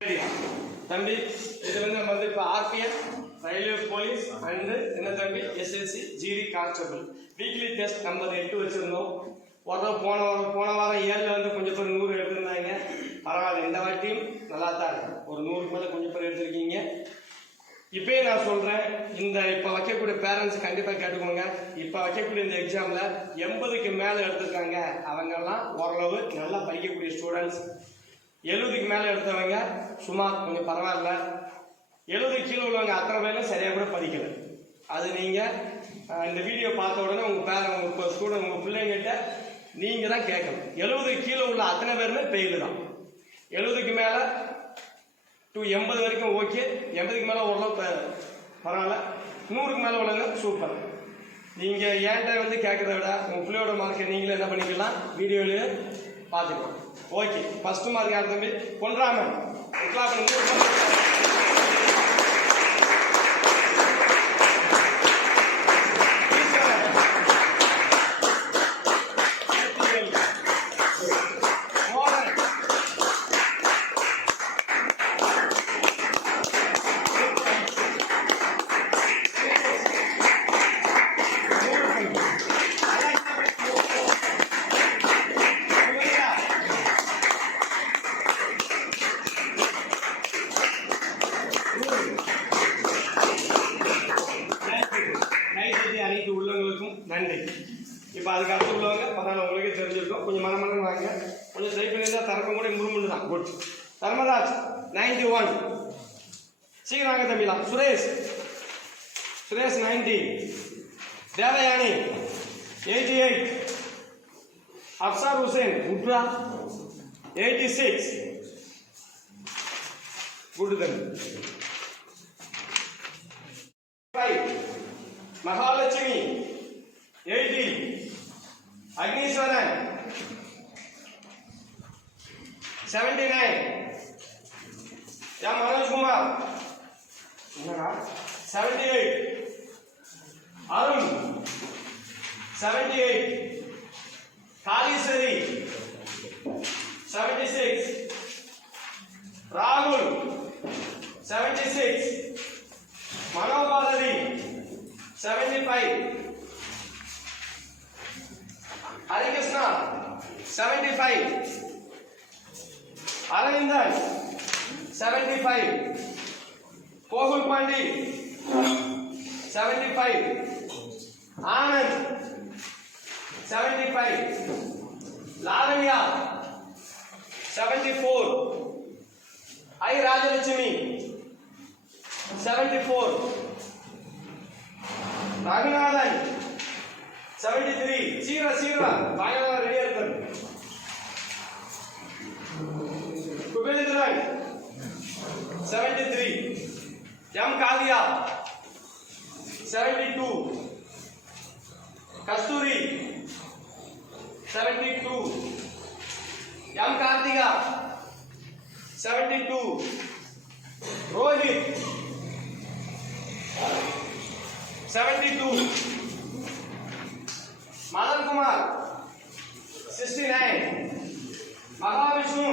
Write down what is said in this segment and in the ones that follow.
தம்பி இது வந்து நம்ம இப்போ ஆர்பிஎஃப் ரயில்வே போலீஸ் அண்டு என்ன தம்பி SLC GD constable weekly test number 8 வச்சுருந்தோம். போன வாரம் 7 வந்து கொஞ்சம் பேர் 100 எடுத்திருந்தாங்க. பரவாயில்ல, இந்த வாட்டியும் நல்லா தான் இருக்கு. ஒரு 100க்கு மேலே கொஞ்சம் பேர் எடுத்திருக்கீங்க. இப்போயே நான் சொல்கிறேன், இந்த இப்போ வைக்கக்கூடிய பேரண்ட்ஸ் கண்டிப்பாக கேட்டுக்கோங்க. இப்போ வைக்கக்கூடிய இந்த எக்ஸாமில் 80க்கு மேலே எடுத்திருக்காங்க. அவங்கெல்லாம் ஓரளவு நல்லா படிக்கக்கூடிய ஸ்டூடெண்ட்ஸ். 70க்கு மேலே எடுத்தவங்க சுமார் கொஞ்சம் பரவாயில்ல. 70 கீழே உள்ளவங்க அத்தனை பேரும் சரியாக கூட படிக்கலை. அது நீங்கள் இந்த வீடியோ பார்த்த உடனே உங்கள் ஸ்டூடெண்ட் உங்கள் பிள்ளைங்கிட்ட நீங்கள் தான் கேட்கணும். 70 கீழே உள்ள அத்தனை பேருமே ஃபெயிலு தான். 70க்கு மேலே டு 80 வரைக்கும் ஓகே. 80க்கு மேலே ஓரளவு பரவாயில்ல. 100க்கு மேலே உள்ளவங்க சூப்பர். நீங்கள் ஏன்ட்ட வந்து கேட்குறத விட உங்கள் பிள்ளையோட மார்க்கை நீங்களே என்ன பண்ணிக்கலாம், வீடியோவிலேயே பார்த்துக்கலாம். ஓகே, ஃபர்ஸ்ட் மார்க் யார் தம்பி? பொன்ராமன். அனைத்து உள்ளவங்களுக்கும் நன்றி. இப்போ அதுக்கு அடுத்து உள்ளவங்க பரவாயில்ல, உங்களுக்கே தெரிஞ்சிருக்கும். கொஞ்சம் மனமனு வாங்க, கொஞ்சம் ட்ரை பண்ணியிருந்தால் தரப்பம் கூட முருமுண்டு தான். குட். தர்மராஜ் 91. சீக்கிரம் வாங்க தம்பிலாம். சுரேஷ் 90. தேவயானி 88. அப்சார் ஹுசேன் குட்ரா 86. குட் தம்பி. மகாலட்சுமி 80. அக்னீஸ்வரன் 79. எம் மனோஜ்குமார் 78. அருண் 78. காளீஸ்வரி 76. ராகுல் 76. மனோபாரதி 75. ஹரிகிருஷ்ணா 75. அரவிந்தன் 75. கோகுல் பாண்டி 75. ஆனந்த் 75. லாவண்யா 74. ஐ ராஜலட்சுமி 74. ரகுநாதன் 73. சீரா பயங்கர ரெடியா இருக்காரு. Kubendran 73. M Kavya 72. Kasthuri 72. M Karthika 72. Rohit 72. Madan Kumar 69. Mahavishnu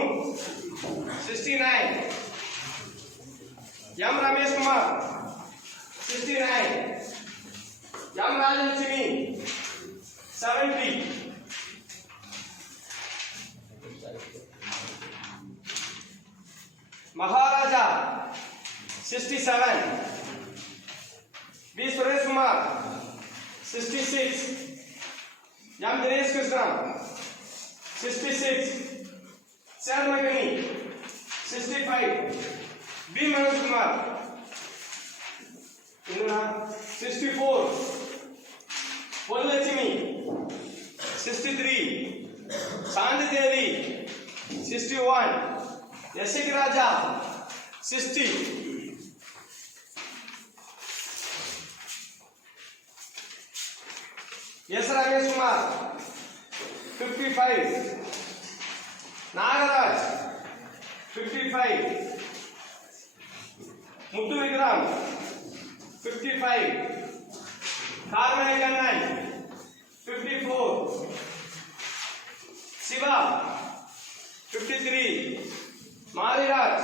69. M Ramesh Kumar 69. M Rajalakshmi 70. Maharaja 67. B Suresh Kumar 66. M Dinesh Krishna 66. सैर मकनी 65. बी मनोज कुमार 64. पोललक्ष्मी 63. शांति देवी 61. यशिक राजा 60. एस राकेश कुमार 55. नागराज 55. मुत्तु विक्रम 55. कार्मय Kannan 54. Shiva 53. Mariraj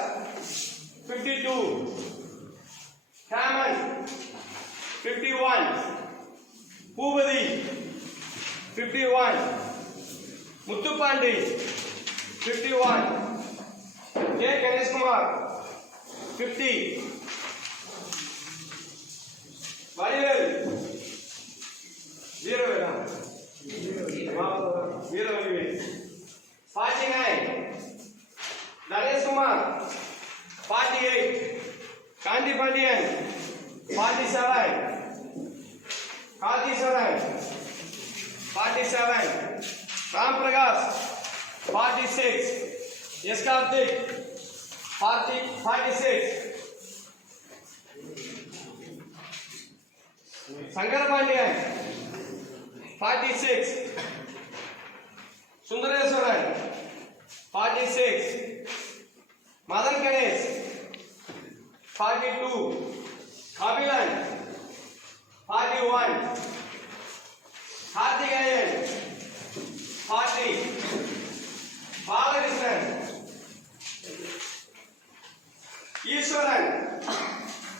Boopathi 51, Muthupandi 51, K Ganeshkumar 50, Vadivel வீரவடிவேல் 49, Naresh Kumar 48, Gandhi Pandian 47, Ram Prakash 46, S Karthik 46, Sankarapandian 46, Sundareswaran 46, Madan Ganesh 42, Kabilan 41, Karthikeyan 40, Balakrishnan, ஈஸ்வரன்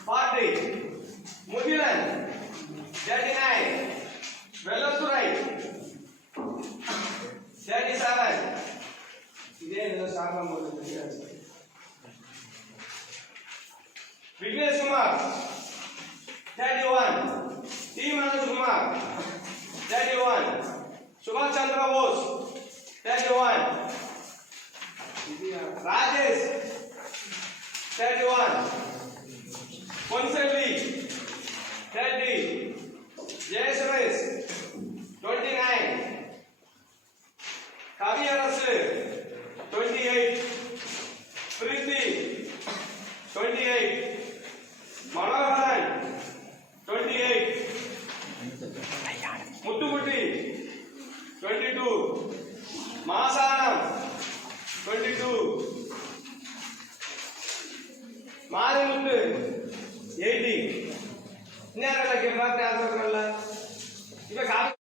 40, முகிலன் 39, வெள்ளத்துறை 37, இதே ஏதோ சார்பா போட்டு விக்னேஷ்குமார் 31, டி மனோஜ்குமார் 31, சுபாஷ் சந்திர போஸ் 31, ராஜேஷ் 31, பொன்செல்வி 30, ஜெயசுரேஷ் 29, கவியரசு 28, பிரீத்தி 28, மனோகரன் 28, முத்துக்குட்டி 22, மாசானம் 22, மாரிமுத்து 18. இன்னும் பார்த்து ஆசை இப்ப